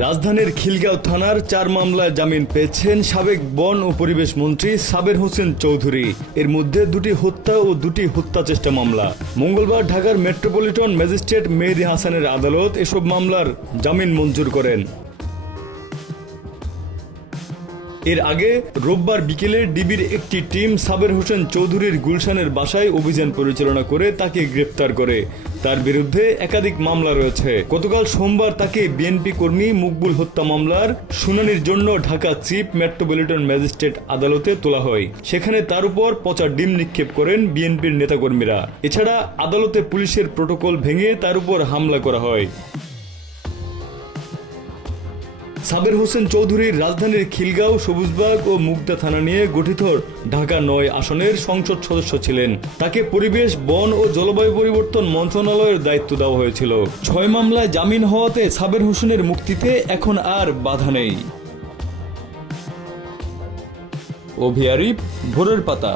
রাজধানীর খিলগাঁও থানার 4 মামলায় জামিন পেয়েছেন সাবেক বন ও পরিবেশ মন্ত্রী সাবের হোসেন চৌধুরী। এর মধ্যে 2টি হত্যা ও 2টি হত্যা চেষ্টা মামলা। মঙ্গলবার ঢাকার মেট্রোপলিটন ম্যাজিস্ট্রেট মেহেদী হাসানের আদালত এসব মামলার জামিন মঞ্জুর করেন। এর আগে রোববার বিকেলে ডিবির একটি টিম সাবের হোসেন চৌধুরীর গুলশানের বাসায় অভিযান পরিচালনা করে তাকে গ্রেপ্তার করে। তার বিরুদ্ধে একাধিক মামলা রয়েছে। গতকাল সোমবার তাকে বিএনপি কর্মী মকবুল হত্যা মামলার শুনানির জন্য ঢাকা চিফ মেট্রোপলিটন ম্যাজিস্ট্রেট আদালতে তোলা হয়। সেখানে তার উপর পচা ডিম নিক্ষেপ করেন বিএনপির নেতাকর্মীরা। এছাড়া আদালতে পুলিশের প্রটোকল ভেঙে তার উপর হামলা করা হয়। সাবের হোসেন চৌধুরীর রাজধানীর খিলগাঁও, সবুজবাগ ও মুগদা থানা নিয়ে গঠিত ঢাকা 9 আসনের সংসদ সদস্য ছিলেন। তাকে পরিবেশ, বন ও জলবায়ু পরিবর্তন মন্ত্রণালয়ের দায়িত্ব দেওয়া হয়েছিল। 6 মামলায় জামিন হওয়াতে সাবের হোসেনের মুক্তিতে এখন আর বাধা নেই। অভি আরিফ, ভোরের পাতা।